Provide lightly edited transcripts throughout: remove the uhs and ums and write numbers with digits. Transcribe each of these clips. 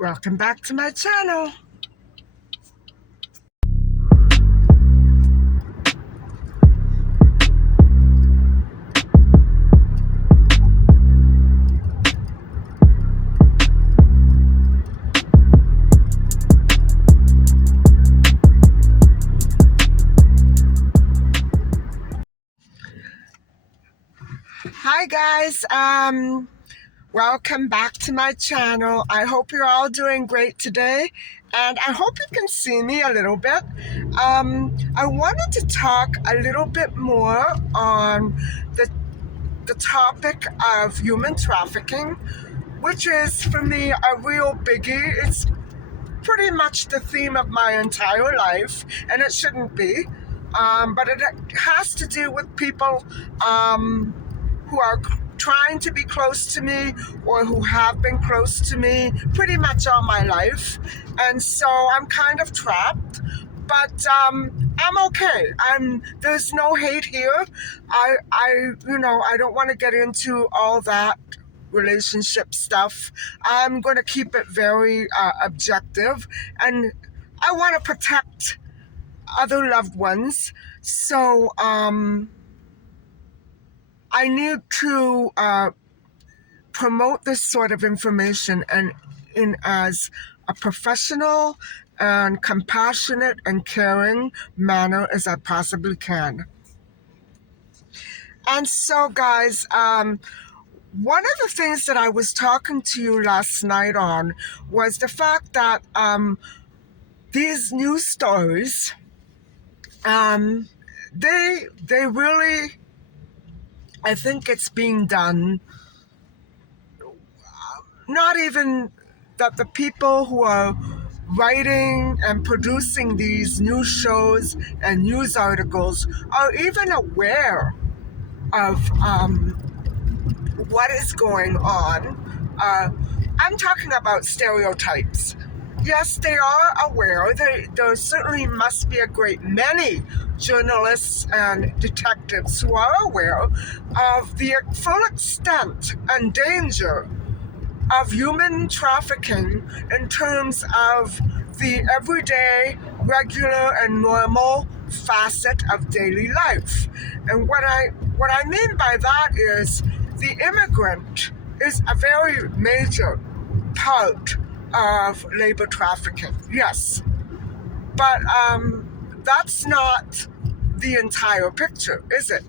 Welcome back to my channel. Hi guys, welcome back to my channel. I hope you're all doing great today, and I hope you can see me a little bit. I wanted to talk a little bit more on the topic of human trafficking, which is for me a real biggie. It's pretty much the theme of my entire life, and it shouldn't be. But it has to do with people who are trying to be close to me or who have been close to me pretty much all my life. And so I'm kind of trapped, but I'm okay. There's no hate here. I don't want to get into all that relationship stuff. I'm going to keep it very objective, and I want to protect other loved ones. So I need to promote this sort of information and in as a professional and compassionate and caring manner as I possibly can. And so, guys, one of the things that I was talking to you last night on was the fact that these news stories, they really, I think it's being done, not even that the people who are writing and producing these news shows and news articles are even aware of what is going on. I'm talking about stereotypes. Yes, they are aware. There certainly must be a great many journalists and detectives who are aware of the full extent and danger of human trafficking in terms of the everyday, regular, and normal facet of daily life. And what I mean by that is the immigrant is a very major part of labor trafficking, yes. But that's not the entire picture, is it?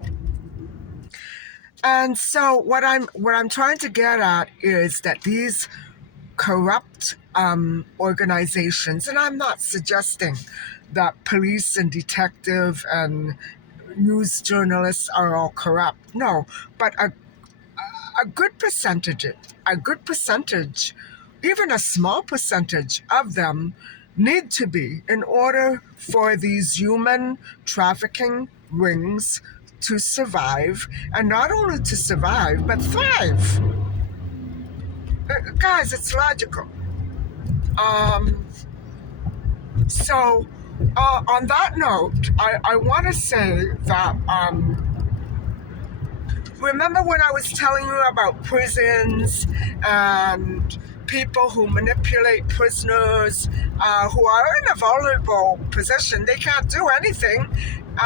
And so what I'm trying to get at is that these corrupt organizations, and I'm not suggesting that police and detective and news journalists are all corrupt. No, but a good percentage, even a small percentage of them need to be in order for these human trafficking rings to survive, and not only to survive, but thrive. Guys, it's logical. So, on that note, I want to say that remember when I was telling you about prisons and people who manipulate prisoners who are in a vulnerable position? They can't do anything.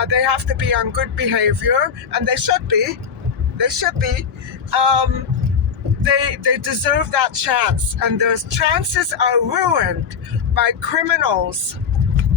They have to be on good behavior, and they should be. They should be. They deserve that chance, and those chances are ruined by criminals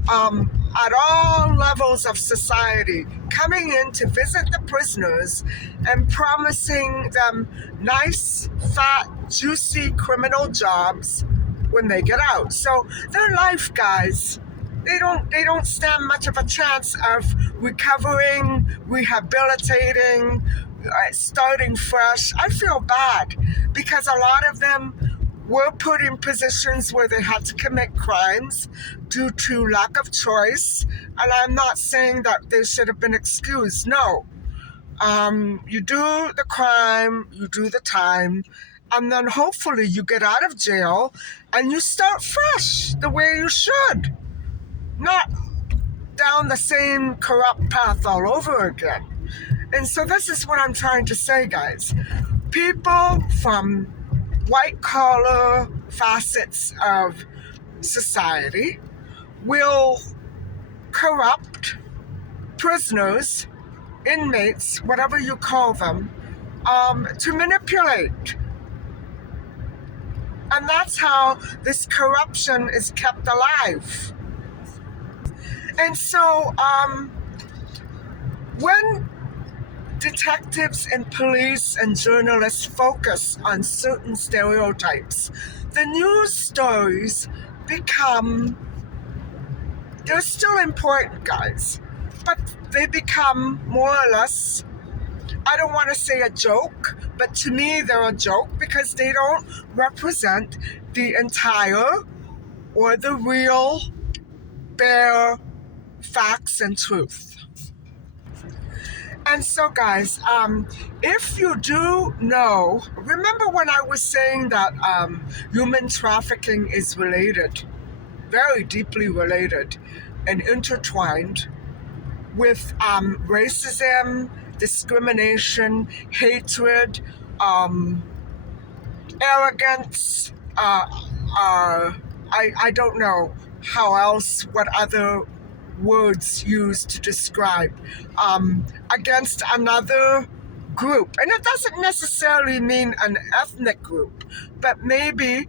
at all levels of society coming in to visit the prisoners and promising them nice, fat, juicy criminal jobs when they get out. So their life, guys, they don't stand much of a chance of recovering, rehabilitating, starting fresh. I feel bad because a lot of them were put in positions where they had to commit crimes due to lack of choice. And I'm not saying that they should have been excused. No. You do the crime, you do the time, and then hopefully you get out of jail and you start fresh the way you should. Not down the same corrupt path all over again. And so this is what I'm trying to say, guys. People from white collar, facets of society will corrupt prisoners, inmates, whatever you call them, to manipulate. And that's how this corruption is kept alive. And so when detectives and police and journalists focus on certain stereotypes, the news stories become, they're still important, guys, but they become more or less, I don't want to say a joke, but to me they're a joke because they don't represent the entire or the real, bare facts and truth. And so, guys, if you do know, remember when I was saying that human trafficking is related, very deeply related and intertwined with racism, discrimination, hatred, arrogance, I don't know how else, what other words used to describe, against another group. And it doesn't necessarily mean an ethnic group, but maybe,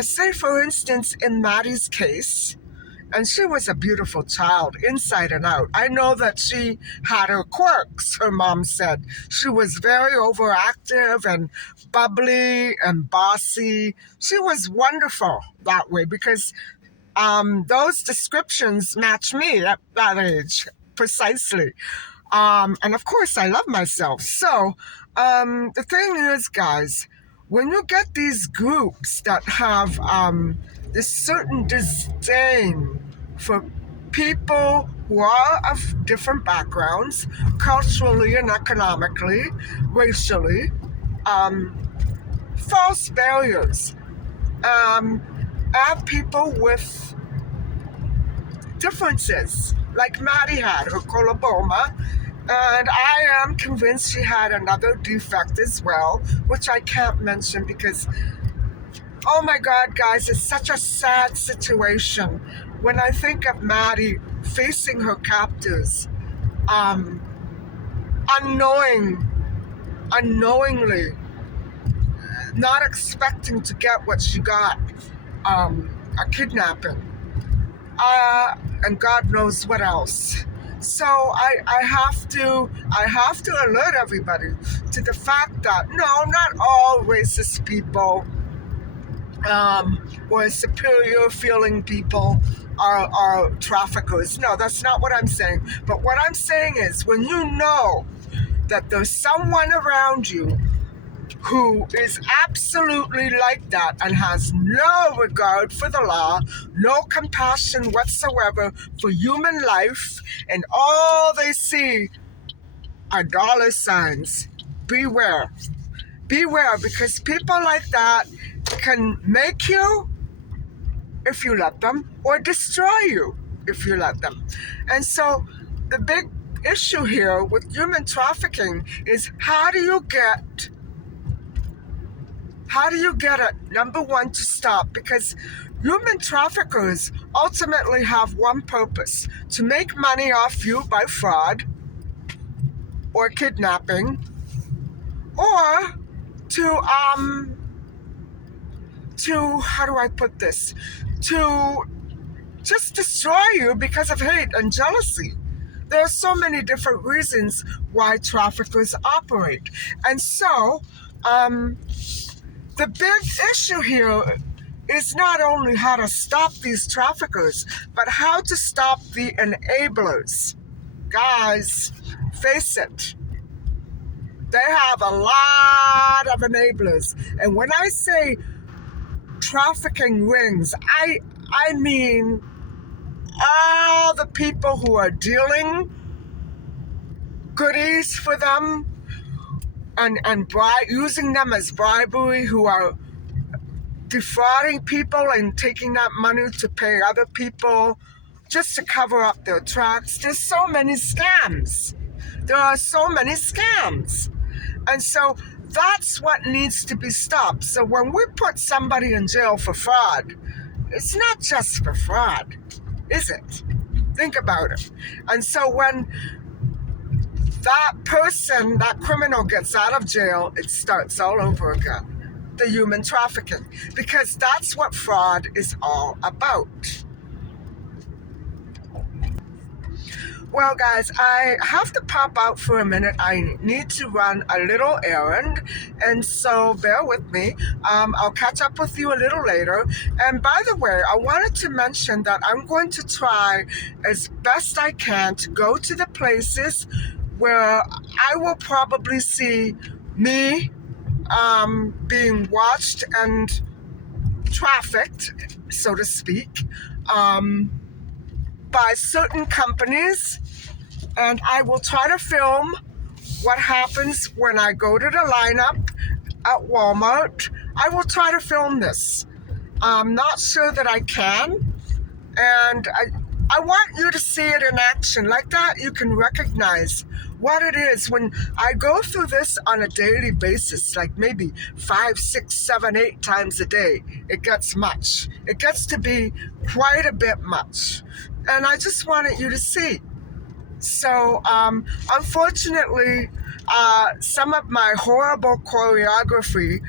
say for instance, in Maddie's case, and she was a beautiful child, inside and out. I know that she had her quirks, her mom said. She was very overactive and bubbly and bossy. She was wonderful that way because those descriptions match me at that age, precisely. And of course, I love myself. So the thing is, guys, when you get these groups that have this certain disdain for people who are of different backgrounds, culturally and economically, racially, false barriers, and people with differences, like Maddie had her coloboma, and I am convinced she had another defect as well, which I can't mention because, oh my God, guys, it's such a sad situation. When I think of Maddie facing her captors, unknowingly, not expecting to get what she got, a kidnapping, and God knows what else. So I have to alert everybody to the fact that no, not all racist people or superior feeling people are traffickers. No, that's not what I'm saying. But what I'm saying is when you know that there's someone around you who is absolutely like that and has no regard for the law, no compassion whatsoever for human life, and all they see are dollar signs. Beware. Beware, because people like that can make you if you let them, or destroy you if you let them. And so the big issue here with human trafficking is how do you get it, number one, to stop? Because human traffickers ultimately have one purpose: to make money off you by fraud or kidnapping, or to how do I put this? To just destroy you because of hate and jealousy. There are so many different reasons why traffickers operate. And so, the big issue here is not only how to stop these traffickers, but how to stop the enablers. Guys, face it. They have a lot of enablers. And when I say trafficking rings, I mean all the people who are dealing goodies for them and using them as bribery, who are defrauding people and taking that money to pay other people just to cover up their tracks. There's so many scams. There are so many scams. And so That's what needs to be stopped. So when we put somebody in jail for fraud, it's not just for fraud, is it? Think about it. And so when that person, that criminal gets out of jail, it starts all over again. The human trafficking, because that's what fraud is all about. Well, guys, I have to pop out for a minute. I need to run a little errand, and so bear with me. I'll catch up with you a little later. And by the way, I wanted to mention that I'm going to try as best I can to go to the places where I will probably see me being watched and trafficked, so to speak, by certain companies. And I will try to film what happens when I go to the lineup at Walmart. I will try to film this. I'm not sure that I can. And I want you to see it in action. Like that, you can recognize what it is. When I go through this on a daily basis, like maybe 5, 6, 7, 8 times a day, it gets much. It gets to be quite a bit much. And I just wanted you to see. So, unfortunately, some of my horrible choreography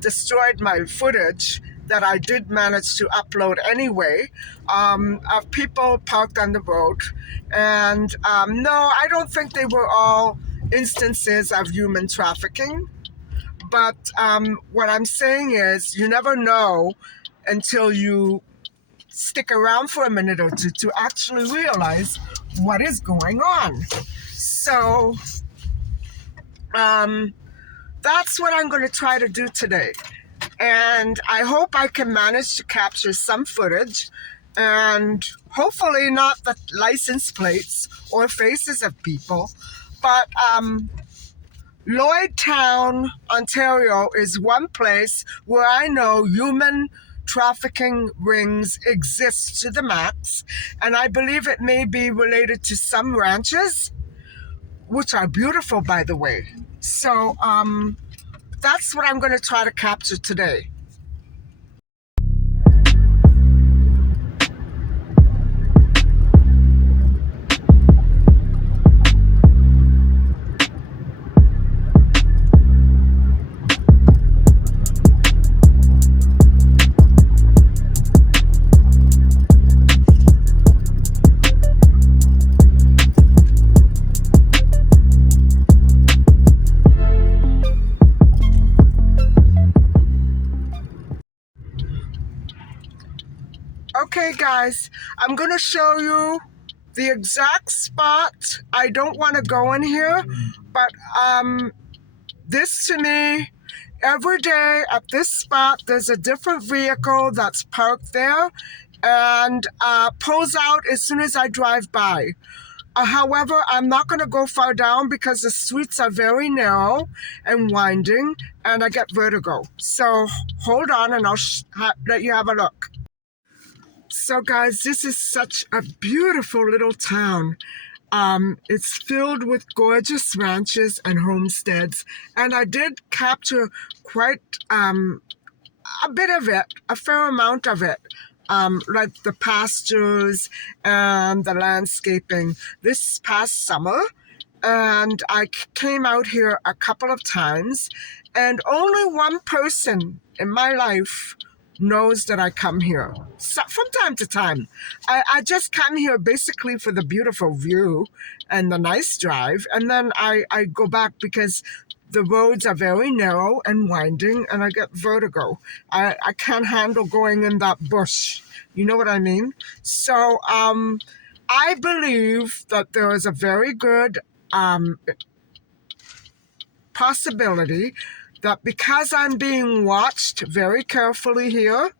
destroyed my footage that I did manage to upload anyway, of people parked on the road. And no, I don't think they were all instances of human trafficking. But what I'm saying is, you never know until you stick around for a minute or two to actually realize what is going on. So that's what I'm going to try to do today. And I hope I can manage to capture some footage, and hopefully not the license plates or faces of people, but Lloydtown, Ontario is one place where I know human trafficking rings exist to the max, and I believe it may be related to some ranches, which are beautiful, by the way. So that's what I'm going to try to capture today. Okay, guys, I'm going to show you the exact spot. I don't want to go in here, but this to me, every day at this spot, there's a different vehicle that's parked there and pulls out as soon as I drive by. However, I'm not going to go far down because the streets are very narrow and winding, and I get vertigo. So hold on, and I'll let you have a look. So guys, this is such a beautiful little town. It's filled with gorgeous ranches and homesteads, and I did capture quite a bit of it, a fair amount of it, like the pastures and the landscaping this past summer. And I came out here a couple of times, and only one person in my life knows that I come here. So, from time to time. I just come here basically for the beautiful view and the nice drive, and then I go back because the roads are very narrow and winding, and I get vertigo. I can't handle going in that bush. You know what I mean? So I believe that there is a very good possibility that because I'm being watched very carefully here,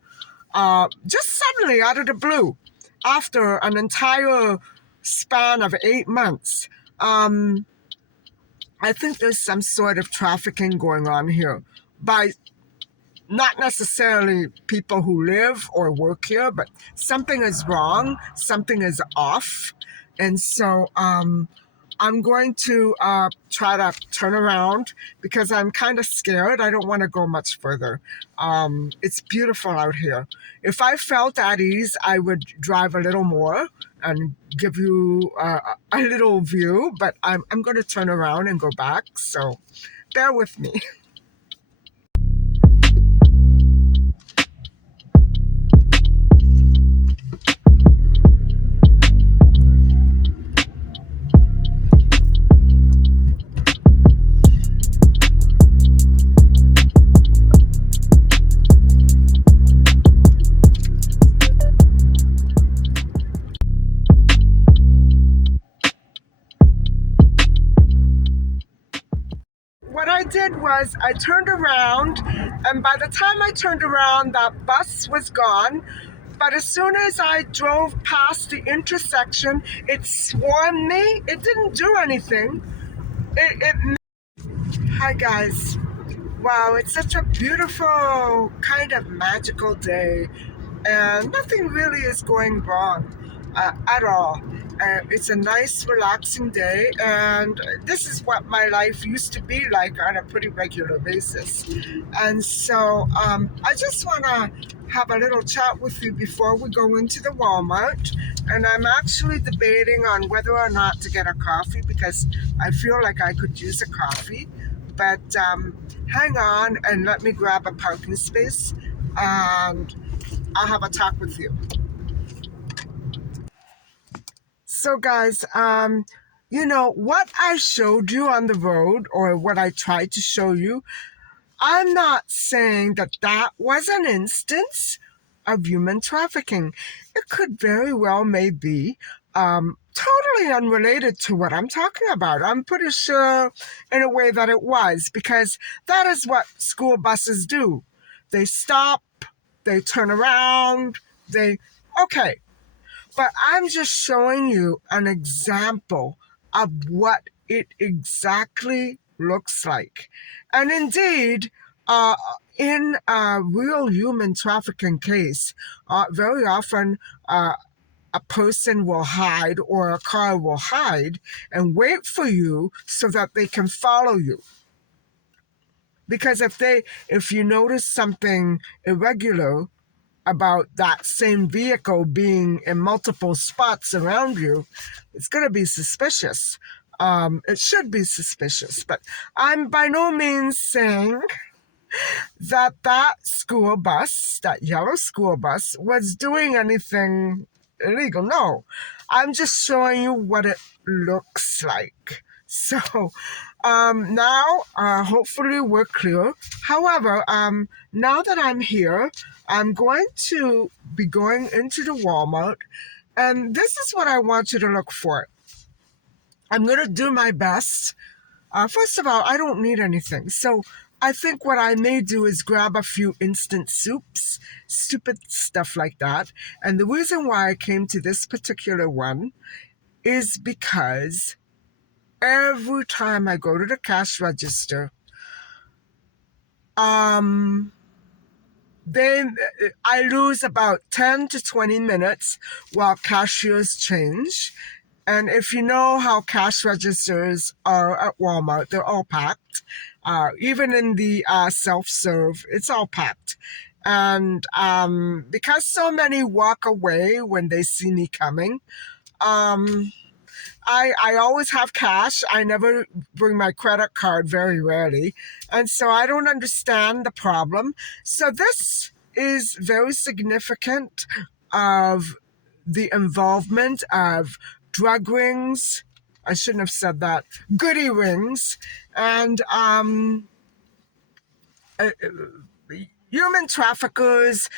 just suddenly out of the blue, after an entire span of 8 months, I think there's some sort of trafficking going on here by not necessarily people who live or work here, but something is wrong, something is off. And so I'm going to try to turn around because I'm kind of scared. I don't want to go much further. It's beautiful out here. If I felt at ease, I would drive a little more and give you a little view, but I'm going to turn around and go back. So bear with me. What I did was I turned around, and by the time I turned around, that bus was gone. But as soon as I drove past the intersection, it swarmed me. It didn't do anything. It Hi guys. Wow, it's such a beautiful, kind of magical day, and nothing really is going wrong at all. It's a nice, relaxing day, and this is what my life used to be like on a pretty regular basis. And so I just want to have a little chat with you before we go into the Walmart. And I'm actually debating on whether or not to get a coffee because I feel like I could use a coffee. But hang on and let me grab a parking space and I'll have a talk with you. So guys, what I showed you on the road or what I tried to show you, I'm not saying that that was an instance of human trafficking. It could very well may be totally unrelated to what I'm talking about. I'm pretty sure in a way that it was, because that is what school buses do. They stop, they turn around, okay. But I'm just showing you an example of what it exactly looks like. And indeed, uh, in a real human trafficking case, very often a person will hide or a car will hide and wait for you so that they can follow you. Because if you notice something irregular about that same vehicle being in multiple spots around you, it's going to be suspicious. It should be suspicious, but I'm by no means saying that school bus, that yellow school bus, was doing anything illegal. No, I'm just showing you what it looks like. So now, hopefully we're clear. However, now that I'm here, I'm going to be going into the Walmart, and this is what I want you to look for. I'm going to do my best. First of all, I don't need anything. So I think what I may do is grab a few instant soups, stupid stuff like that. And the reason why I came to this particular one is because every time I go to the cash register, then I lose about 10 to 20 minutes while cashiers change. And if you know how cash registers are at Walmart, they're all packed. Even in the self-serve, it's all packed. And because so many walk away when they see me coming, I always have cash. I never bring my credit card, very rarely. And so I don't understand the problem. So this is very significant of the involvement of drug rings. I shouldn't have said that. Goody rings and human traffickers,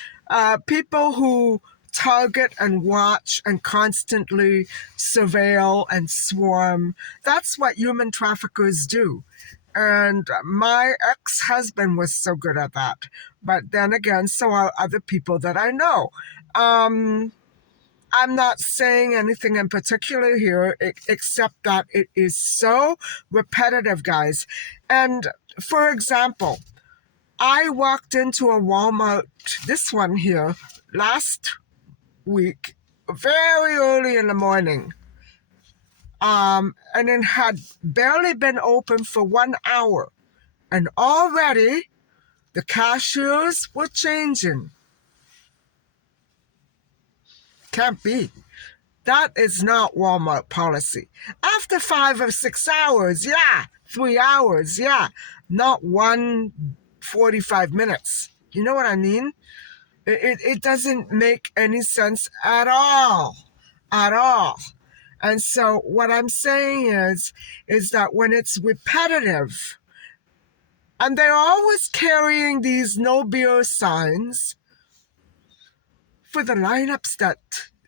people who target and watch and constantly surveil and swarm. That's what human traffickers do. And my ex-husband was so good at that. But then again, so are other people that I know. I'm not saying anything in particular here, except that it is so repetitive, guys. And for example, I walked into a Walmart, this one here, last week, very early in the morning. and it had barely been open for 1 hour. And already the cashiers were changing. Can't be. That is not Walmart policy. After 5 or 6 hours, yeah. 3 hours, yeah. Not 1:45 minutes. You know what I mean? It doesn't make any sense at all. At all. And so what I'm saying is that when it's repetitive, and they're always carrying these no beer signs for the lineups that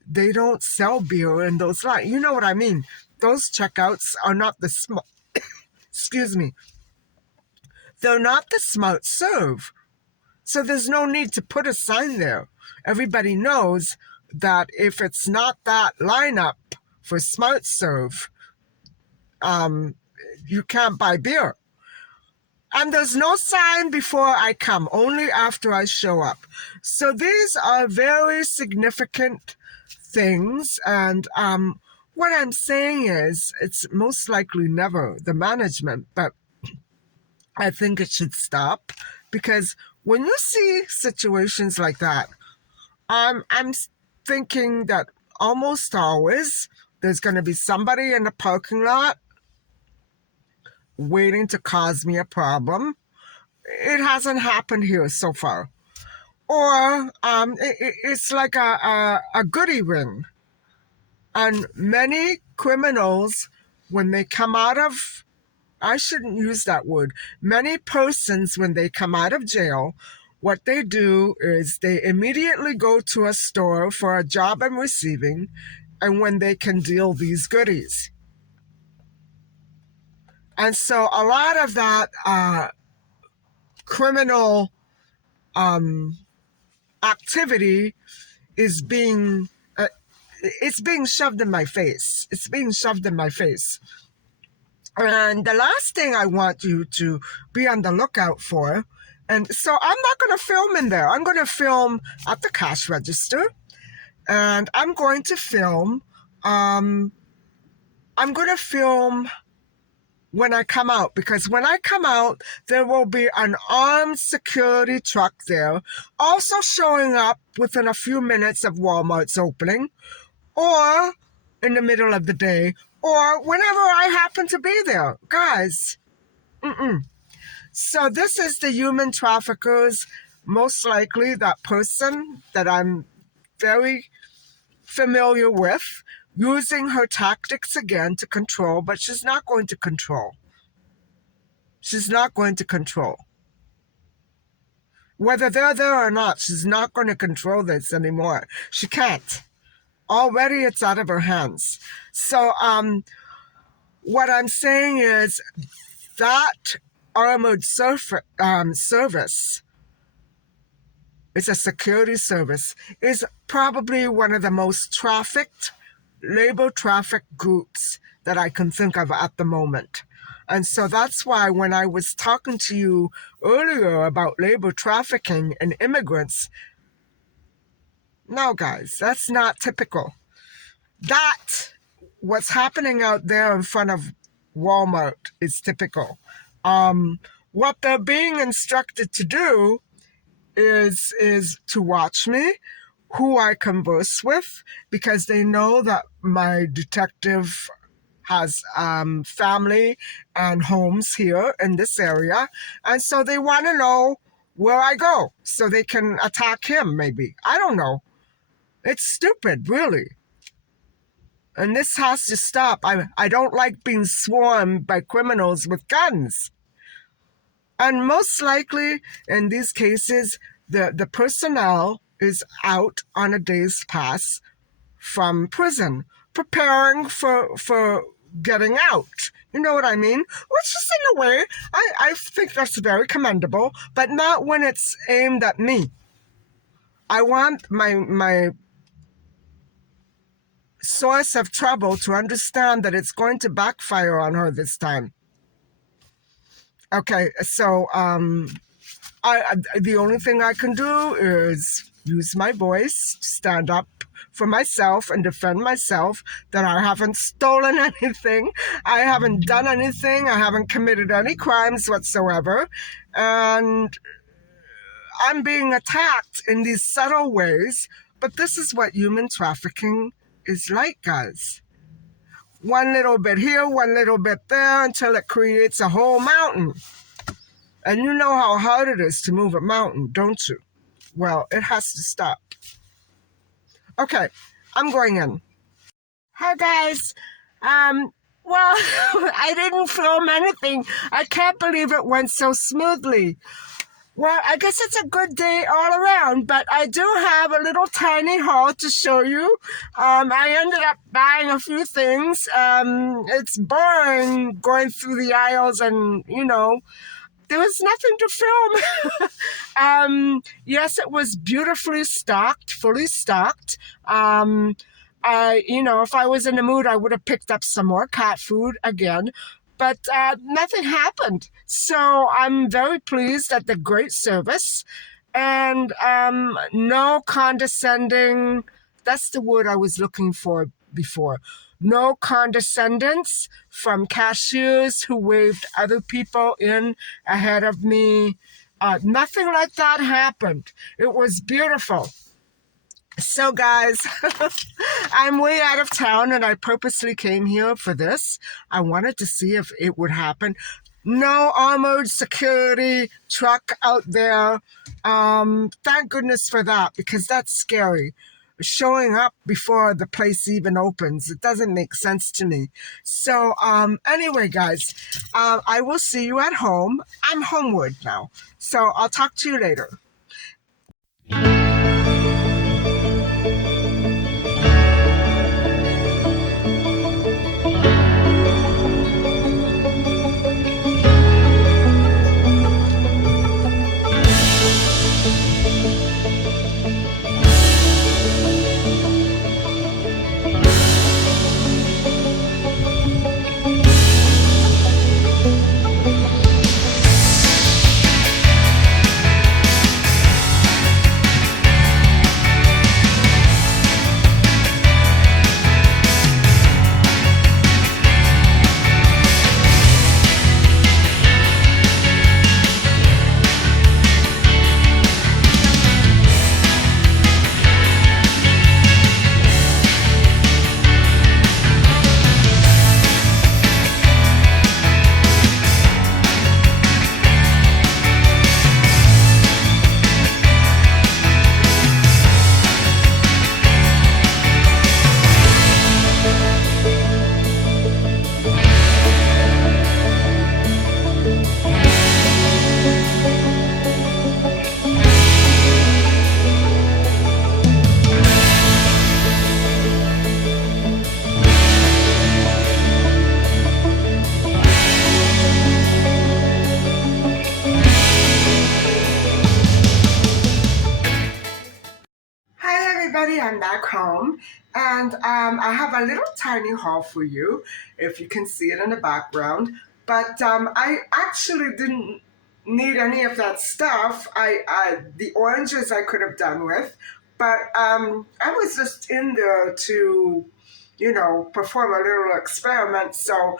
they don't sell beer in those lines. You know what I mean? Those checkouts are not the smart, excuse me, they're not the smart serve. So there's no need to put a sign there. Everybody knows that if it's not that lineup for smart serve, you can't buy beer. And there's no sign before I come, only after I show up. So these are very significant things. And what I'm saying is, it's most likely never the management, but I think it should stop, because when you see situations like that, I'm thinking that almost always there's going to be somebody in the parking lot waiting to cause me a problem. It hasn't happened here so far. Or it's like a goodie ring. And many criminals, when they come out of, I shouldn't use that word, many persons, when they come out of jail, what they do is they immediately go to a store for a job in receiving, and when they can deal these goodies. And so a lot of that criminal activity is being it's being shoved in my face. It's being shoved in my face. And the last thing I want you to be on the lookout for, and so I'm not going to film in there. I'm going to film at the cash register, and I'm going to film when I come out, because when I come out, there will be an armed security truck there, also showing up within a few minutes of Walmart's opening, or in the middle of the day, or whenever I happen to be there. Guys, So this is the human traffickers, most likely that person that I'm very familiar with, using her tactics again to control, but she's not going to control. She's not going to control. Whether they're there or not, she's not going to control this anymore. She can't. Already it's out of her hands. So what I'm saying is that armored service, it's a security service, is probably one of the most trafficked labor traffic groups that I can think of at the moment. And so that's why when I was talking to you earlier about labor trafficking and immigrants, no, guys, that's not typical. That, what's happening out there in front of Walmart, is typical. What they're being instructed to do is to watch me, who I converse with, because they know that my detective has family and homes here in this area, and so they want to know where I go so they can attack him, maybe. I don't know. It's stupid, really. And this has to stop. I don't like being swarmed by criminals with guns. And most likely, in these cases, the personnel is out on a day's pass from prison, preparing for getting out. You know what I mean? Which is, in a way, I think that's very commendable, but not when it's aimed at me. I want my source of trouble to understand that it's going to backfire on her this time. Okay, so the only thing I can do is use my voice to stand up for myself and defend myself, that I haven't stolen anything, I haven't done anything, I haven't committed any crimes whatsoever, and I'm being attacked in these subtle ways. But this is what human trafficking is like, guys. One little bit here, one little bit there, until it creates a whole mountain. And you know how hard it is to move a mountain, don't you? Well, it has to stop. Okay, I'm going in. Hi, guys. Well, I didn't film anything. I can't believe it went so smoothly. Well, I guess it's a good day all around, but I do have a little tiny haul to show you. I ended up buying a few things. It's boring going through the aisles and, there was nothing to film. Yes, it was beautifully stocked, fully stocked. If I was in the mood, I would have picked up some more cat food again. But nothing happened. So I'm very pleased at the great service and no condescending. That's the word I was looking for before. No condescendence from cashiers who waved other people in ahead of me. Nothing like that happened. It was beautiful. So, guys, I'm way out of town and I purposely came here for this. I wanted to see if it would happen. No armored security truck out there. Thank goodness for that, because that's scary. Showing up before the place even opens, it doesn't make sense to me. So, anyway, guys, I will see you at home. I'm homeward now. So I'll talk to you later. I'm back home, and I have a little tiny haul for you, if you can see it in the background. But I actually didn't need any of that stuff. The oranges I could have done with, but I was just in there to, perform a little experiment. So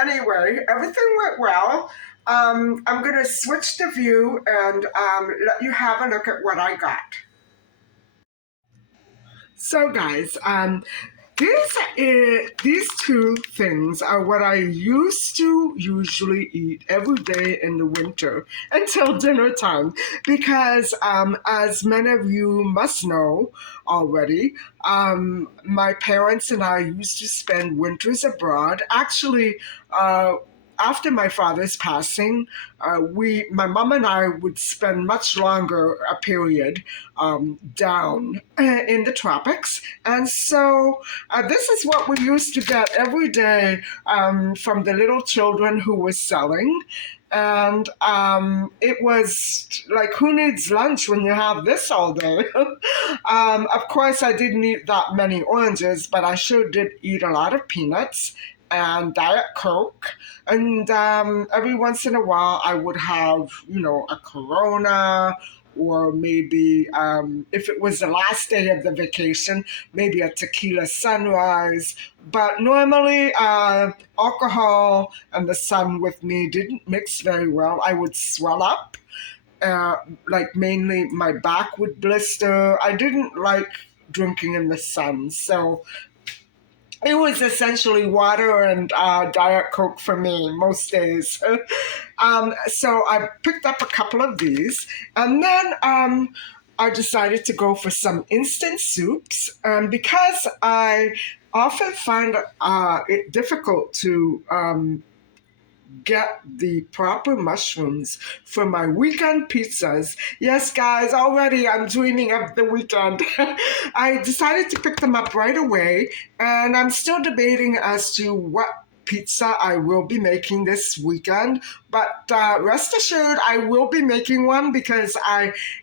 anyway, everything went well. I'm going to switch the view and let you have a look at what I got. So, guys, these two things are what I used to usually eat every day in the winter until dinner time, because as many of you must know already, my parents and I used to spend winters abroad. Actually, after my father's passing, my mom and I would spend much longer a period down in the tropics. And so this is what we used to get every day from the little children who were selling. And it was like, who needs lunch when you have this all day? Of course, I didn't eat that many oranges, but I sure did eat a lot of peanuts and Diet Coke. And every once in a while, I would have, a Corona or maybe if it was the last day of the vacation, maybe a tequila sunrise. But normally, alcohol and the sun with me didn't mix very well. I would swell up, uh, like mainly my back would blister. I didn't like drinking in the sun. So it was essentially water and Diet Coke for me most days. So I picked up a couple of these, and then I decided to go for some instant soups. Because I often find it difficult to get the proper mushrooms for my weekend pizzas. Yes, guys, already I'm dreaming of the weekend. I decided to pick them up right away, and I'm still debating as to what pizza I will be making this weekend. But rest assured, I will be making one because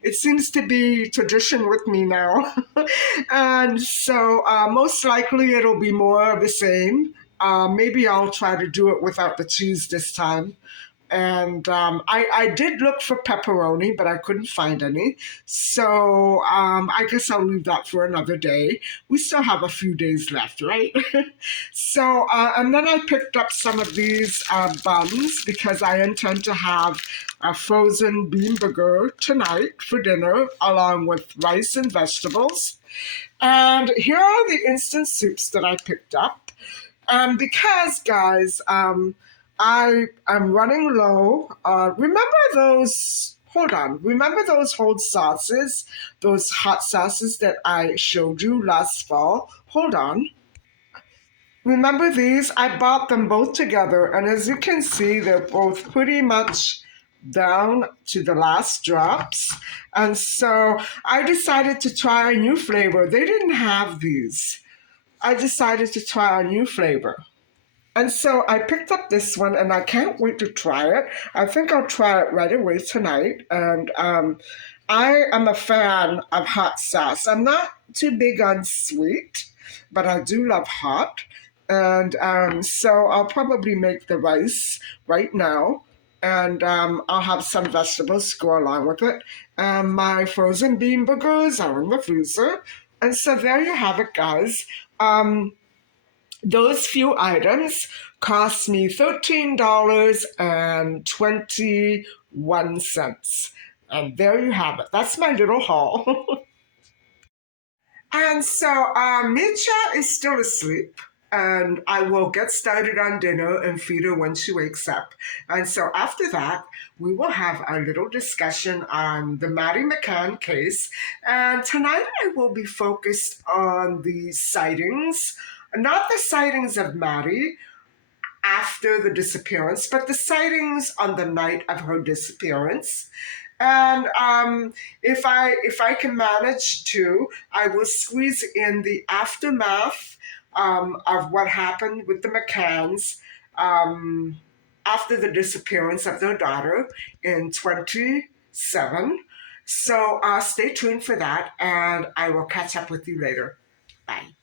it seems to be tradition with me now. And so most likely it'll be more of the same. Maybe I'll try to do it without the cheese this time. And I did look for pepperoni, but I couldn't find any. So I guess I'll leave that for another day. We still have a few days left, right? So, and then I picked up some of these buns because I intend to have a frozen bean burger tonight for dinner, along with rice and vegetables. And here are the instant soups that I picked up. Because, guys, I am running low. Remember those? Hold on. Remember those whole sauces, those hot sauces that I showed you last fall? Hold on. Remember these? I bought them both together, and as you can see, they're both pretty much down to the last drops. And so I decided to try a new flavor. They didn't have these. I decided to try a new flavor. And so I picked up this one and I can't wait to try it. I think I'll try it right away tonight. And I am a fan of hot sauce. I'm not too big on sweet, but I do love hot. And so I'll probably make the rice right now. And I'll have some vegetables to go along with it. And my frozen bean burgers are in the freezer. And so there you have it, guys. Those few items cost me $13.21. And there you have it. That's my little haul. And so Micha is still asleep. And I will get started on dinner and feed her when she wakes up. And so after that, we will have a little discussion on the Maddie McCann case. And tonight I will be focused on the sightings, not the sightings of Maddie after the disappearance, but the sightings on the night of her disappearance. And if I can manage to, I will squeeze in the aftermath of what happened with the McCanns after the disappearance of their daughter in 27. So stay tuned for that, and I will catch up with you later. Bye.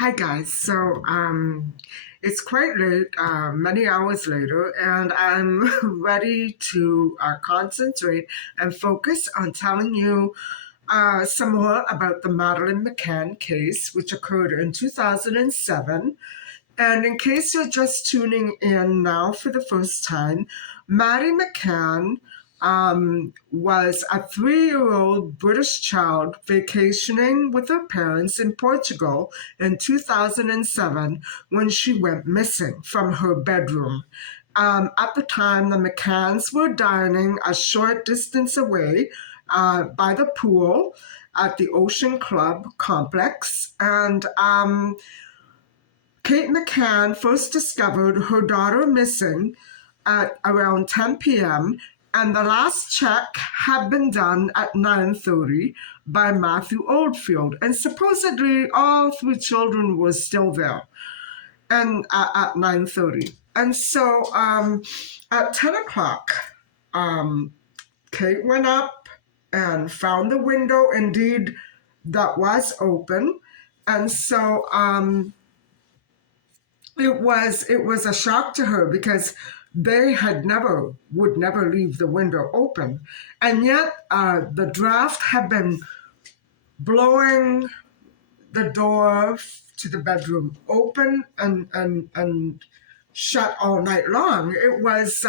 Hi guys, so it's quite late, many hours later, and I'm ready to concentrate and focus on telling you some more about the Madeleine McCann case, which occurred in 2007. And in case you're just tuning in now for the first time, Maddie McCann was a 3-year-old British child vacationing with her parents in Portugal in 2007 when she went missing from her bedroom. At the time, the McCanns were dining a short distance away by the pool at the Ocean Club complex. And Kate McCann first discovered her daughter missing at around 10 p.m. and the last check had been done at 9:30 by Matthew Oldfield, and supposedly all three children were still there, and at 9:30. And so at 10 o'clock, Kate went up and found the window indeed that was open, and so it was a shock to her because they would never leave the window open, and yet the draft had been blowing the door to the bedroom open and shut all night long. It was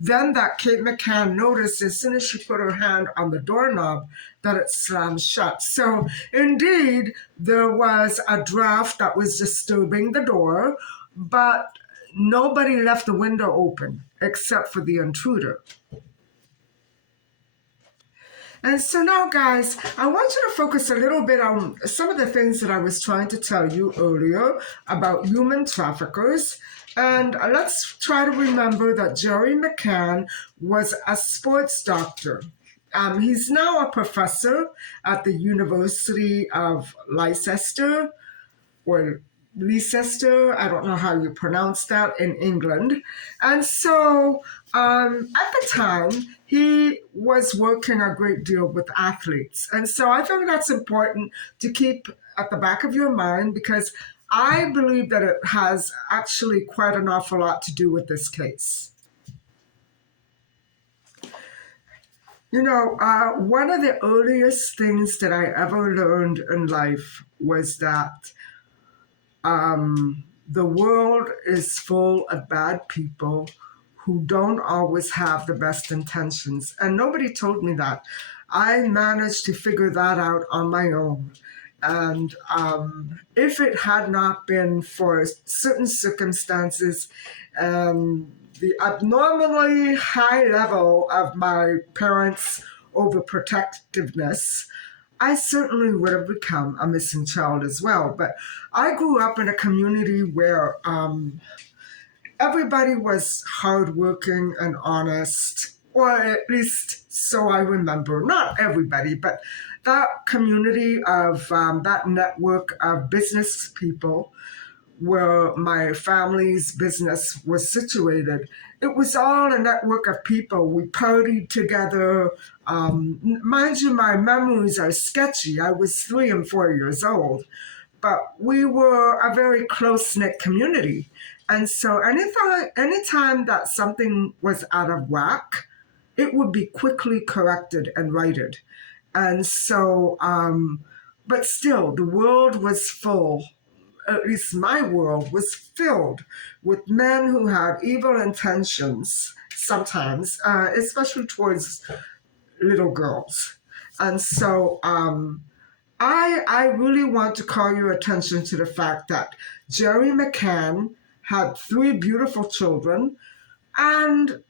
then that Kate McCann noticed as soon as she put her hand on the doorknob that it slammed shut. So indeed, there was a draft that was disturbing the door, but nobody left the window open except for the intruder. And so now, guys, I want you to focus a little bit on some of the things that I was trying to tell you earlier about human traffickers. And let's try to remember that Jerry McCann was a sports doctor. He's now a professor at the University of Leicester, or Leicester, I don't know how you pronounce that, in England. And so at the time, he was working a great deal with athletes. And so I think that's important to keep at the back of your mind, because I believe that it has actually quite an awful lot to do with this case. You know, one of the earliest things that I ever learned in life was that the world is full of bad people who don't always have the best intentions. And nobody told me that. I managed to figure that out on my own. And if it had not been for certain circumstances and the abnormally high level of my parents' overprotectiveness, I certainly would have become a missing child as well. But I grew up in a community where everybody was hardworking and honest, or at least so I remember. Not everybody, but that community of that network of business people where my family's business was situated. It was all a network of people. We partied together. Mind you, my memories are sketchy. I was 3 and 4 years old, but we were a very close-knit community. And so anytime that something was out of whack, it would be quickly corrected and righted. And so, but still, the world was full, at least my world was filled with men who had evil intentions sometimes, especially towards little girls. And so I really want to call your attention to the fact that Jerry McCann had 3 beautiful children, and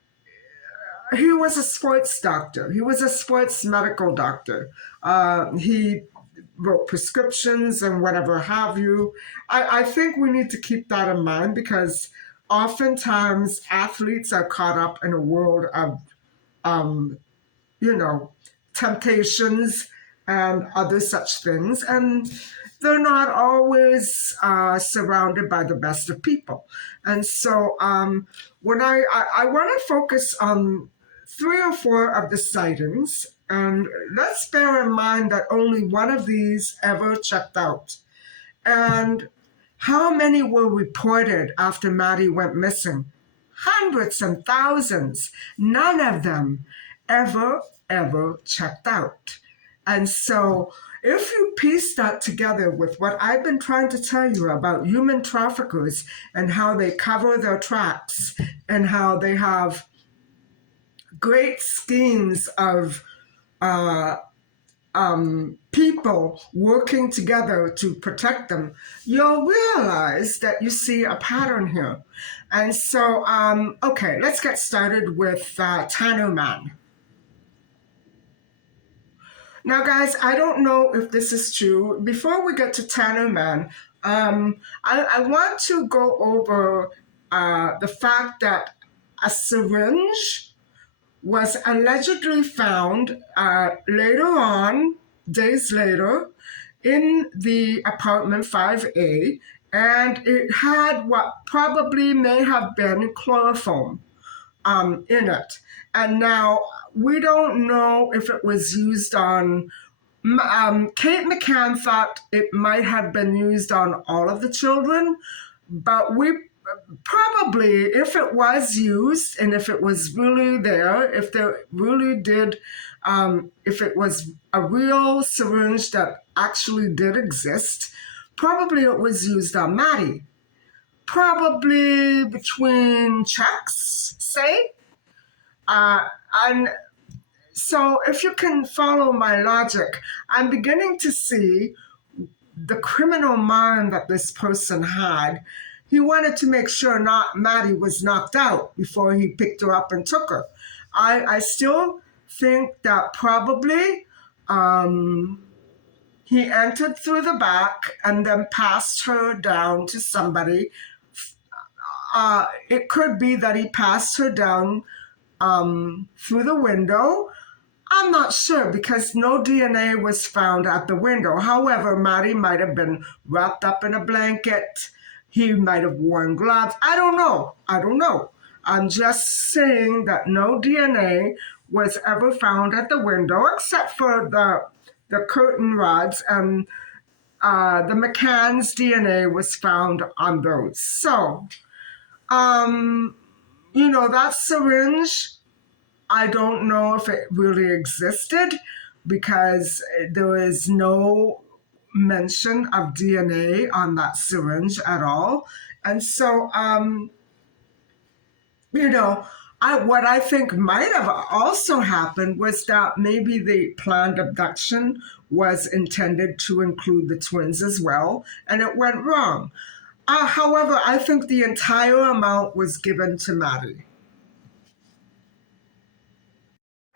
he was a sports doctor. He was a sports medical doctor. He wrote prescriptions and whatever have you. I think we need to keep that in mind, because oftentimes athletes are caught up in a world of, temptations and other such things. And they're not always surrounded by the best of people. And so when I want to focus on 3 or 4 of the sightings, and let's bear in mind that only one of these ever checked out. And how many were reported after Maddie went missing? Hundreds and thousands. None of them ever checked out. And so if you piece that together with what I've been trying to tell you about human traffickers and how they cover their tracks and how they have great schemes of people working together to protect them, you'll realize that you see a pattern here. And so, okay, let's get started with Tannerman. Now, guys, I don't know if this is true. Before we get to Tannerman, I want to go over the fact that a syringe was allegedly found later on, days later, in the apartment 5A, and it had what probably may have been chloroform in it. And now we don't know if it was used on. Kate McCann thought it might have been used on all of the children, but we probably, if it was used and if it was really there, if they really did, if it was a real syringe that actually did exist, probably it was used on Maddie. Probably between checks, say. And so, if you can follow my logic, I'm beginning to see the criminal mind that this person had. He wanted to make sure not Maddie was knocked out before he picked her up and took her. I still think that probably he entered through the back and then passed her down to somebody. It could be that he passed her down through the window. I'm not sure because no DNA was found at the window. However, Maddie might have been wrapped up in a blanket. He might have worn gloves. I don't know. I don't know. I'm just saying that no DNA was ever found at the window except for the curtain rods, and the McCann's DNA was found on those. So, that syringe, I don't know if it really existed because there is no mention of DNA on that syringe at all. And so, what I think might have also happened was that maybe the planned abduction was intended to include the twins as well, and it went wrong. However, I think the entire amount was given to Maddie.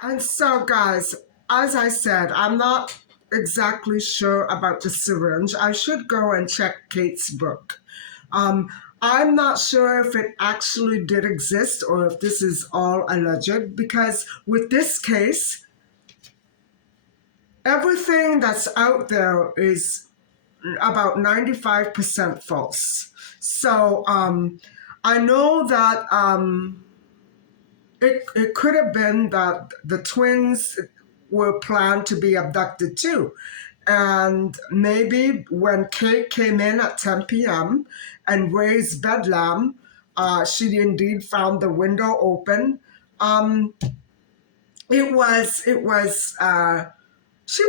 And so, guys, as I said, I'm not exactly sure about the syringe. I should go and check Kate's book. I'm not sure if it actually did exist or if this is all alleged, because with this case, everything that's out there is about 95% false. So I know that it could have been that the twins were planned to be abducted too. And maybe when Kate came in at 10 p.m. and raised bedlam, she indeed found the window open. She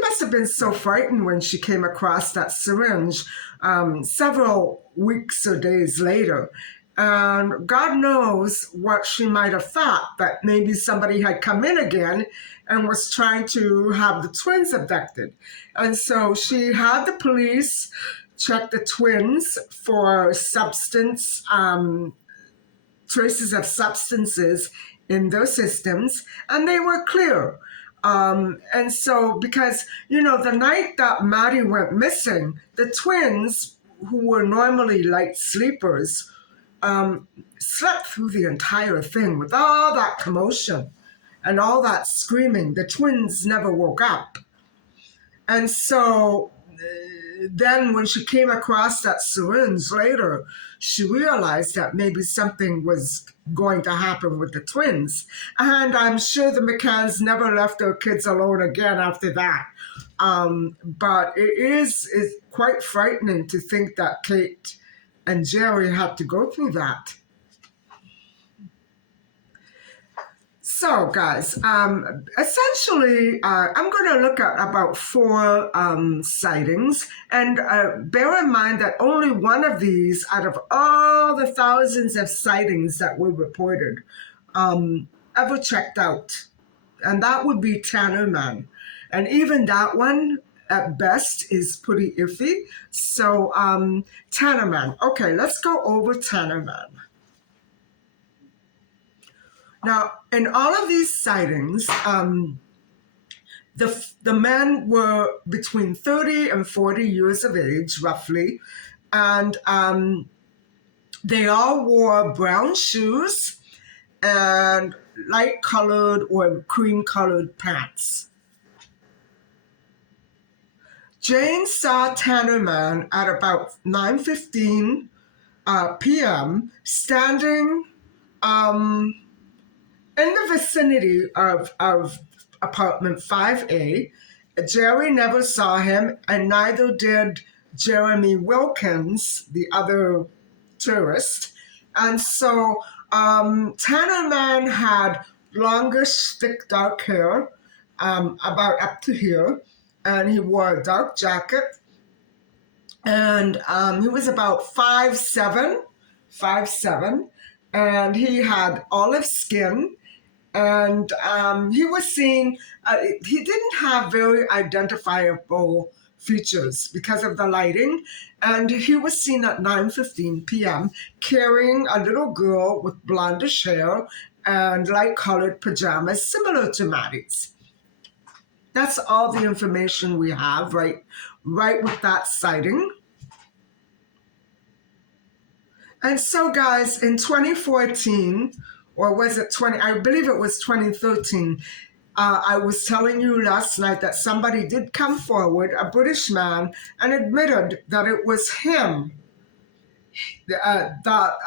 must have been so frightened when she came across that syringe several weeks or days later. And God knows what she might have thought, that maybe somebody had come in again and was trying to have the twins abducted. And so she had the police check the twins for traces of substances in their systems, and they were clear. And so, because, the night that Maddie went missing, the twins, who were normally light sleepers, slept through the entire thing with all that commotion and all that screaming. The twins never woke up. And so then when she came across that syringe later, she realized that maybe something was going to happen with the twins. And I'm sure the McCanns never left their kids alone again after that. But it is quite frightening to think that Kate and Jerry had to go through that. So, guys, essentially, I'm going to look at about 4 sightings, and bear in mind that only one of these out of all the thousands of sightings that were reported ever checked out, and that would be Tannerman. And even that one, at best, is pretty iffy. So, Tannerman. Okay, let's go over Tannerman. Now, in all of these sightings, the men were between 30 and 40 years of age, roughly, and they all wore brown shoes, and light colored or cream colored pants. Jane saw Tannerman at about 9:15 p.m. standing um, in the vicinity of apartment 5A. Jerry never saw him, and neither did Jeremy Wilkins, the other tourist. And so Tannerman had longish, thick, dark hair, about up to here, and he wore a dark jacket, and he was about 5'7", and he had olive skin, and he was seen. He didn't have very identifiable features because of the lighting, and he was seen at 9:15 p.m. carrying a little girl with blondish hair and light-colored pajamas, similar to Maddie's. That's all the information we have, right with that sighting. And so, guys, in 2014, or was it I believe it was 2013, I was telling you last night that somebody did come forward, a British man, and admitted that it was him that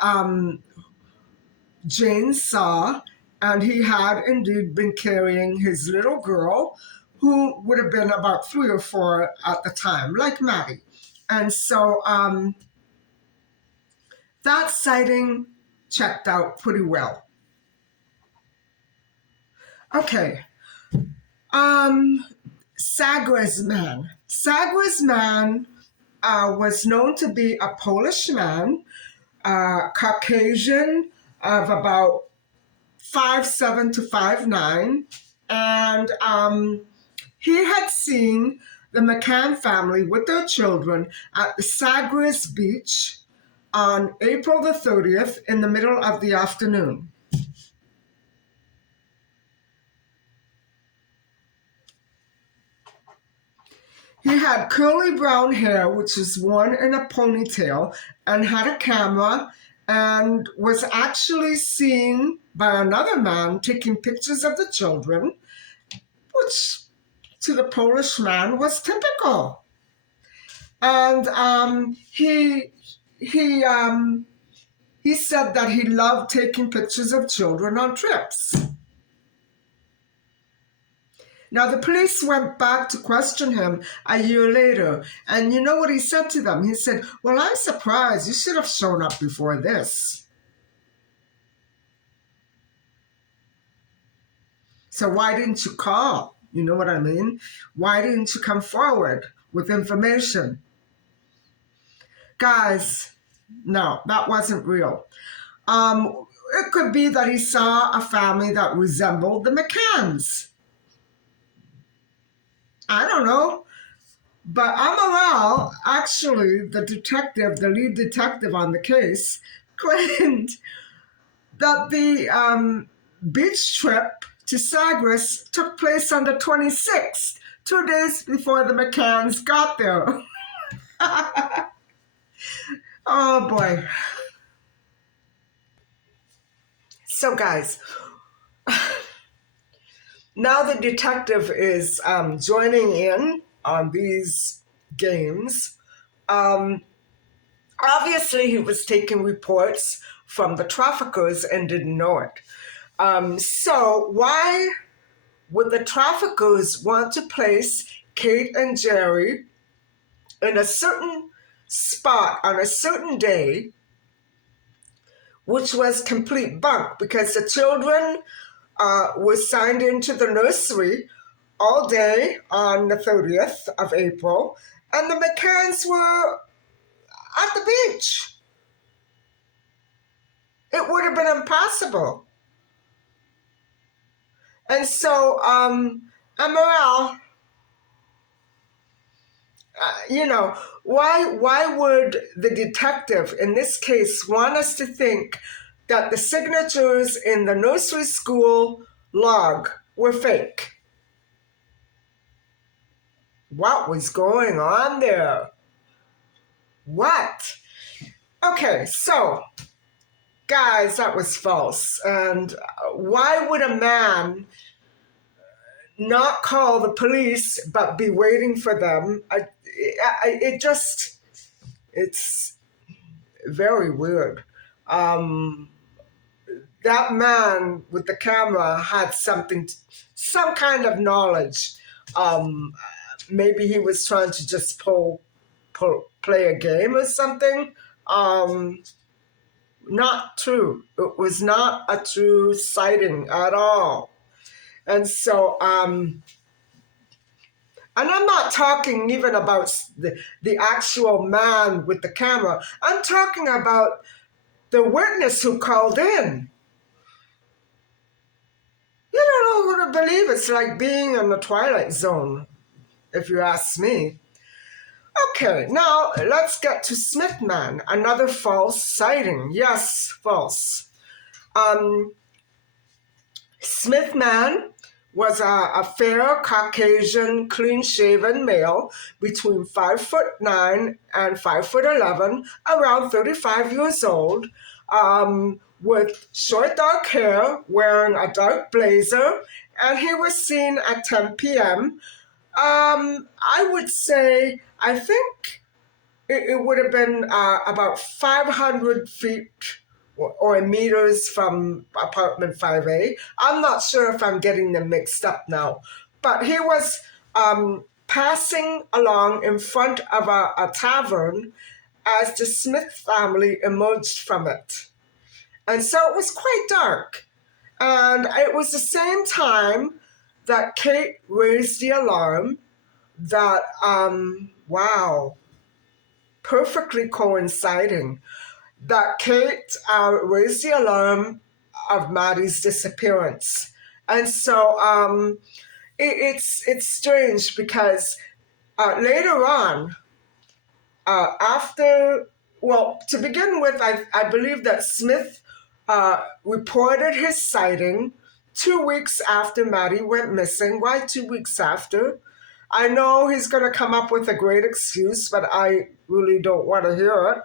Jane saw, and he had indeed been carrying his little girl, who would have been about 3 or 4 at the time, like Maddie. And so that sighting checked out pretty well. Okay. Sagresman. Sagresman was known to be a Polish man, Caucasian, of about 5'7" to 5'9", and he had seen the McCann family with their children at the Sagres Beach on April the 30th in the middle of the afternoon. He had curly brown hair, which was worn in a ponytail, and had a camera, and was actually seen by another man taking pictures of the children, which to the Polish man was typical. And he said that he loved taking pictures of children on trips. Now, the police went back to question him a year later, and you know what he said to them? He said, "Well, I'm surprised. You should have shown up before this. So why didn't you call? You know what I mean? Why didn't you come forward with information?" Guys, no, that wasn't real. It could be that he saw a family that resembled the McCanns. I don't know. But Amaral, actually, the lead detective on the case, claimed that the beach trip to Sagres took place on the 26th, 2 days before the McCanns got there. Oh, boy. So, guys, now the detective is joining in on these games. Obviously, he was taking reports from the traffickers and didn't know it. So why would the traffickers want to place Kate and Jerry in a certain spot on a certain day, which was complete bunk, because the children were signed into the nursery all day on the 30th of April, and the McCanns were at the beach. It would have been impossible. And so, Amaral, why would the detective in this case want us to think that the signatures in the nursery school log were fake? What was going on there? What? Okay, so Guys, that was false. And why would a man not call the police but be waiting for them? It's very weird. Um, that man with the camera had some kind of knowledge. Um, Maybe he was trying to just play a game or something. Not true. It was not a true sighting at all. And so, and I'm not talking even about the actual man with the camera. I'm talking about the witness who called in. You don't know who to believe. It's like being in the Twilight Zone, if you ask me. Okay, now let's get to Smithman, another false sighting. Yes, false. Smithman was a fair Caucasian, clean-shaven male between 5'9" and 5'11", around 35 years old, with short dark hair, wearing a dark blazer, and he was seen at 10 p.m. I would say, I think it would have been about 500 feet or meters from apartment 5A. I'm not sure if I'm getting them mixed up now. But he was passing along in front of a tavern as the Smith family emerged from it. And so it was quite dark. And it was the same time that Kate raised the alarm that, wow, perfectly coinciding, that Kate raised the alarm of Maddie's disappearance. And so it's strange because later on, to begin with, I believe that Smith reported his sighting 2 weeks after Maddie went missing. Why 2 weeks after? I know he's going to come up with a great excuse, but I really don't want to hear it.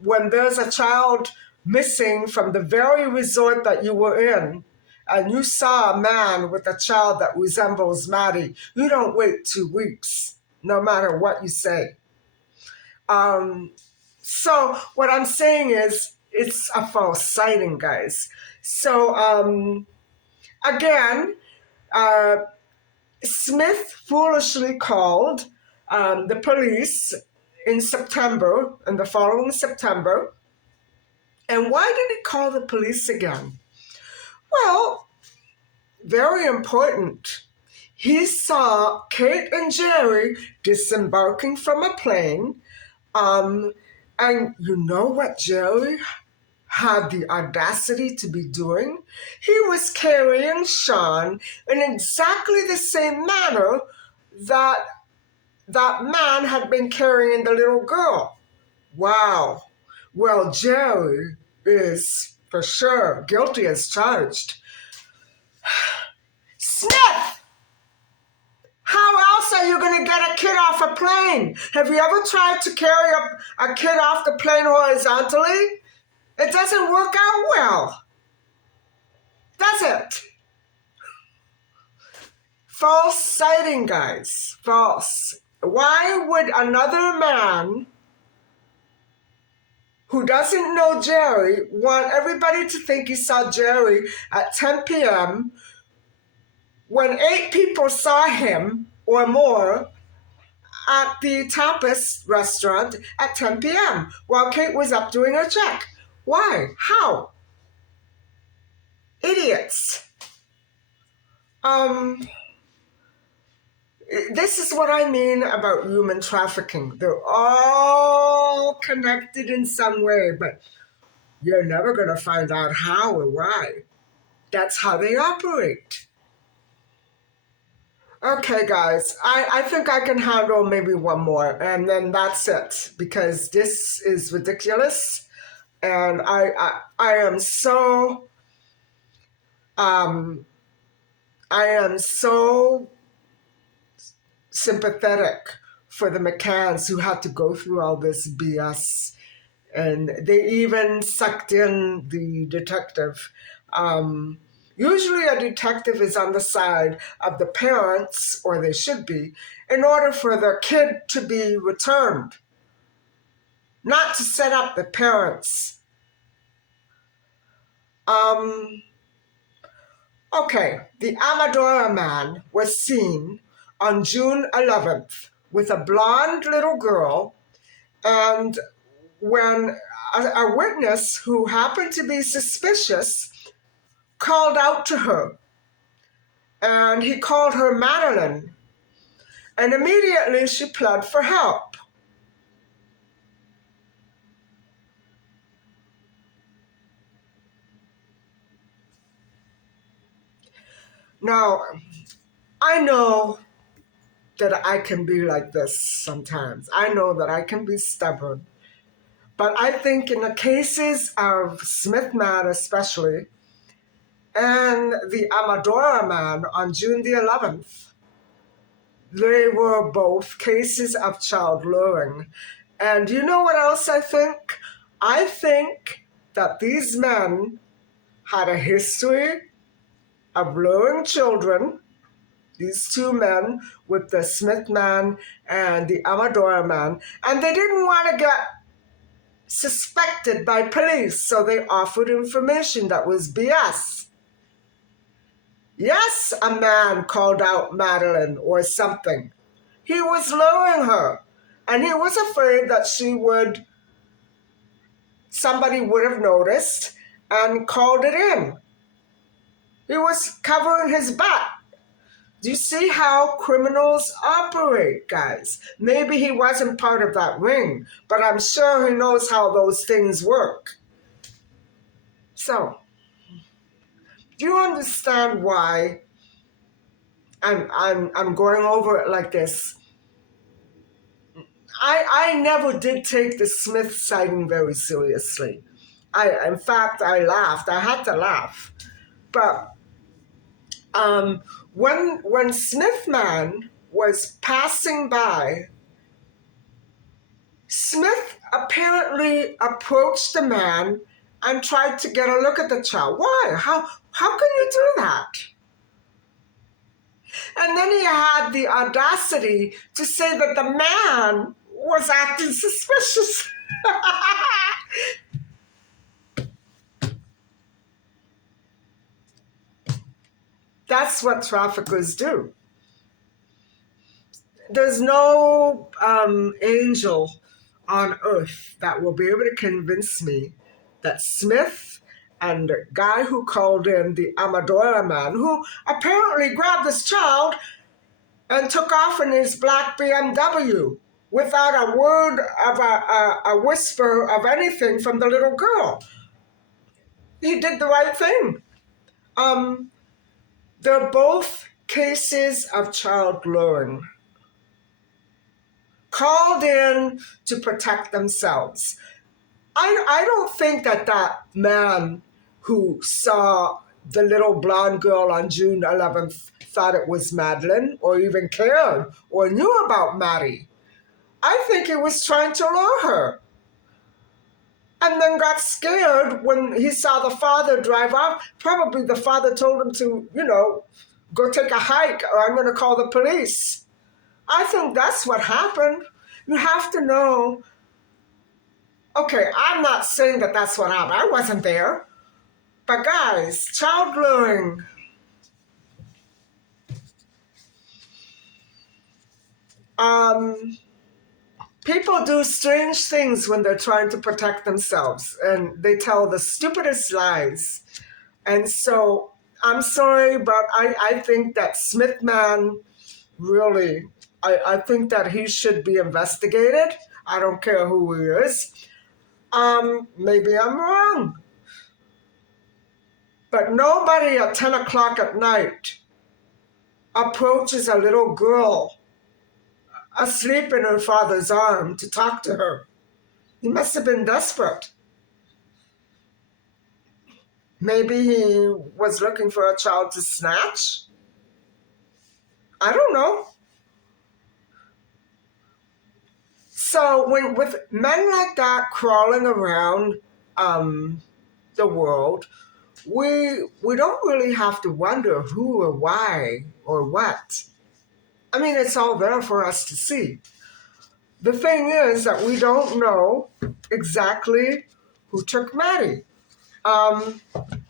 When there's a child missing from the very resort that you were in, and you saw a man with a child that resembles Maddie, you don't wait 2 weeks, no matter what you say. So what I'm saying is, it's a false sighting, guys. So again, Smith foolishly called the police in the following September. And why did he call the police again? Well, very important. He saw Kate and Jerry disembarking from a plane. And you know what Jerry had the audacity to be doing? He was carrying Sean in exactly the same manner that that man had been carrying the little girl. Wow. Well, Jerry is for sure guilty as charged. Smith! How else are you going to get a kid off a plane? Have you ever tried to carry a kid off the plane horizontally? It doesn't work out well, does it? False sighting, guys. False. Why would another man who doesn't know Jerry want everybody to think he saw Jerry at 10 p.m. when 8 people saw him or more at the tapas restaurant at 10 p.m. while Kate was up doing her check? Why? How? Idiots. This is what I mean about human trafficking. They're all connected in some way, but you're never going to find out how or why. That's how they operate. Okay, guys, I think I can handle maybe one more, and then that's it, because this is ridiculous, and I am so sympathetic for the McCanns who had to go through all this BS. And they even sucked in the detective. Usually, a detective is on the side of the parents, or they should be, in order for their kid to be returned, not to set up the parents. Um, okay, the Amadora man was seen on June 11th with a blonde little girl, and when a witness who happened to be suspicious called out to her, and he called her Madeline, and immediately she pled for help. Now, I know that I can be like this sometimes. I know that I can be stubborn. But I think in the cases of Smithman especially, and the Amadora man on June the 11th, they were both cases of child luring. And you know what else I think? I think that these men had a history of luring children, these two men with the Smith man and the Amadora man, and they didn't want to get suspected by police, so they offered information that was BS. Yes, a man called out Madeline or something. He was luring her, and he was afraid that somebody would have noticed and called it in. He was covering his butt. Do you see how criminals operate, guys? Maybe he wasn't part of that ring, but I'm sure he knows how those things work. So, do you understand why I'm going over it like this? I never did take the Smith sighting very seriously. In fact, I laughed. I had to laugh. But um, when Smithman was passing by, Smith apparently approached the man and tried to get a look at the child. Why? How can you do that? And then he had the audacity to say that the man was acting suspicious. That's what traffickers do. There's no angel on earth that will be able to convince me that Smith and the guy who called in the Amadora man, who apparently grabbed this child and took off in his black BMW without a word of a whisper of anything from the little girl. He did the right thing. Um, they're both cases of child luring, called in to protect themselves. I don't think that man who saw the little blonde girl on June 11th thought it was Madeline or even cared or knew about Maddie. I think he was trying to lure her, and then got scared when he saw the father drive off. Probably the father told him to, go take a hike or I'm going to call the police. I think that's what happened. You have to know. Okay, I'm not saying that that's what happened. I wasn't there. But guys, child luring. People do strange things when they're trying to protect themselves, and they tell the stupidest lies. And so I'm sorry, but I think that Smithman really, I think that he should be investigated. I don't care who he is. Maybe I'm wrong. But nobody at 10 o'clock at night approaches a little girl asleep in her father's arm to talk to her. He must have been desperate. Maybe he was looking for a child to snatch. I don't know. So with men like that crawling around the world, we don't really have to wonder who or why or what. I mean, it's all there for us to see. The thing is that we don't know exactly who took Maddie. Um,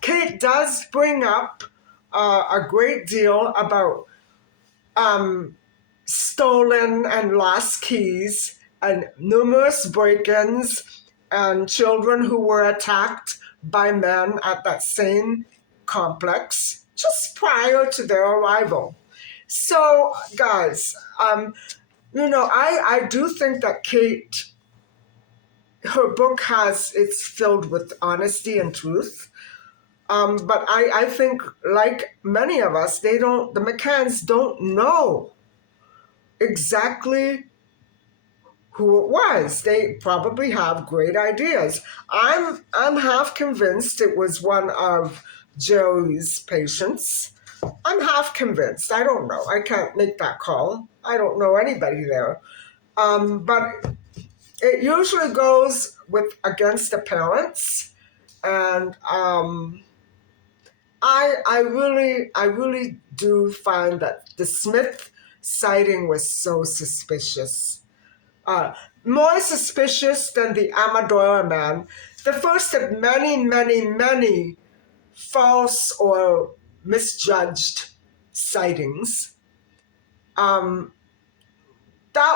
Kate does bring up a great deal about um, stolen and lost keys and numerous break-ins and children who were attacked by men at that same complex just prior to their arrival. So, guys, I do think that Kate, her book it's filled with honesty and truth. But I think, like many of us, the McCanns don't know exactly who it was. They probably have great ideas. I'm half convinced it was one of Joey's patients. I'm half convinced. I don't know. I can't make that call. I don't know anybody there. But it usually goes against the parents, and I really do find that the Smith sighting was so suspicious. More suspicious than the Amador man, the first of many, many, many false or misjudged sightings. That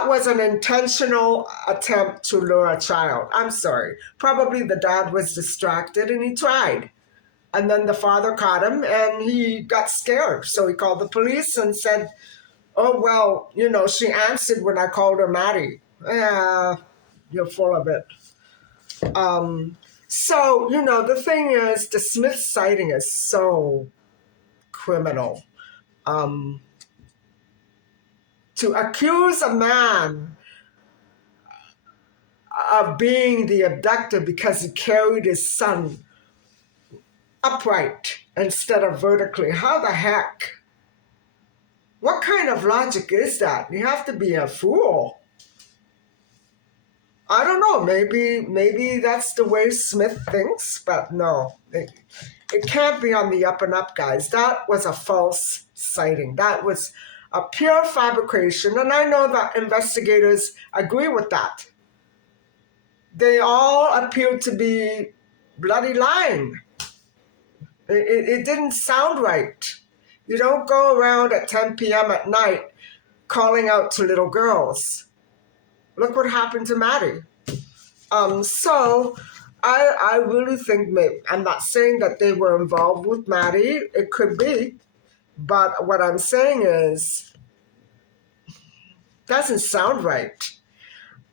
was an intentional attempt to lure a child. I'm sorry. Probably the dad was distracted and he tried. And then the father caught him and he got scared. So he called the police and said, oh, well, she answered when I called her Maddie. Yeah, you're full of it. So, the thing is, the Smith sighting is so criminal. To accuse a man of being the abductor because he carried his son upright instead of vertically, how the heck? What kind of logic is that? You have to be a fool. I don't know, maybe that's the way Smith thinks, but no, it can't be on the up and up, guys. That was a false sighting. That was a pure fabrication, and I know that investigators agree with that. They all appear to be bloody lying. It didn't sound right. You don't go around at 10 p.m. at night calling out to little girls. Look what happened to Maddie. So I really think, I'm not saying that they were involved with Maddie. It could be. But what I'm saying is, doesn't sound right.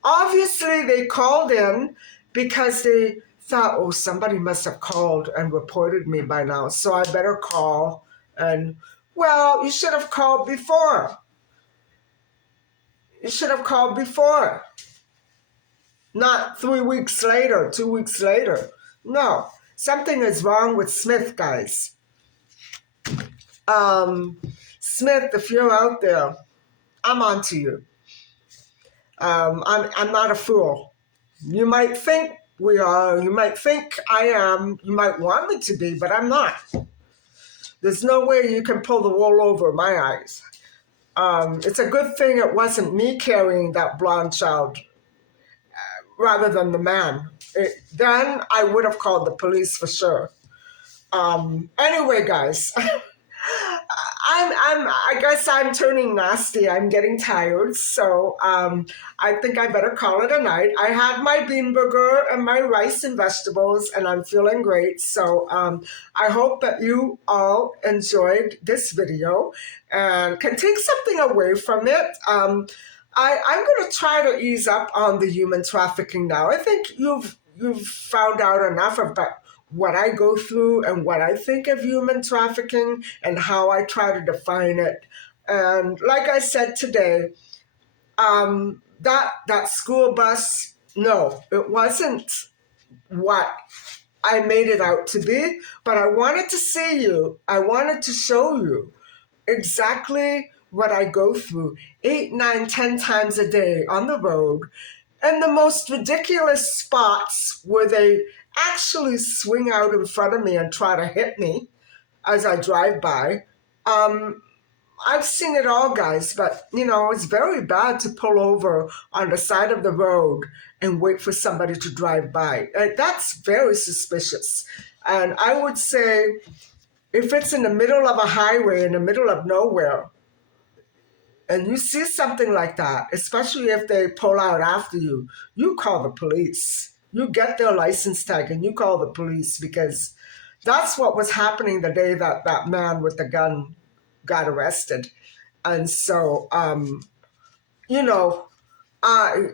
Obviously, they called in because they thought, oh, somebody must have called and reported me by now, so I better call. And, well, you should have called before. You should have called before. Not 3 weeks later, 2 weeks later. No, something is wrong with Smith, guys. Smith, if you're out there, I'm on to you. I'm not a fool. You might think we are. You might think I am. You might want me to be, but I'm not. There's no way you can pull the wool over my eyes. It's a good thing it wasn't me carrying that blonde child rather than the man. Then I would have called the police for sure. Anyway, guys, I guess I'm turning nasty. I'm getting tired, so I think I better call it a night. I had my bean burger and my rice and vegetables, and I'm feeling great. So I hope that you all enjoyed this video and can take something away from it. I'm going to try to ease up on the human trafficking now. I think you've found out enough about what I go through and what I think of human trafficking and how I try to define it. And like I said today, that school bus, no, it wasn't what I made it out to be, but I wanted to see you. I wanted to show you exactly what I go through 8, 9, 10 times a day on the road, And the most ridiculous spots where they actually swing out in front of me and try to hit me as I drive by. Um, I've seen it all, guys, but it's very bad to pull over on the side of the road and wait for somebody to drive by. That's very suspicious. And I would say if it's in the middle of a highway, in the middle of nowhere, and you see something like that, especially if they pull out after you, you call the police. You get their license tag and you call the police, because that's what was happening the day that that man with the gun got arrested. And so, you know, I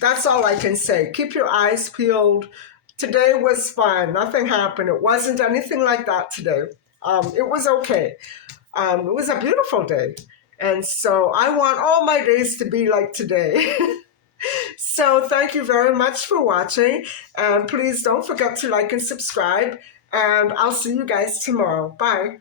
that's all I can say. Keep your eyes peeled. Today was fine. Nothing happened. It wasn't anything like that today. It was okay. It was a beautiful day. And so I want all my days to be like today. So thank you very much for watching. And please don't forget to like and subscribe. And I'll see you guys tomorrow. Bye.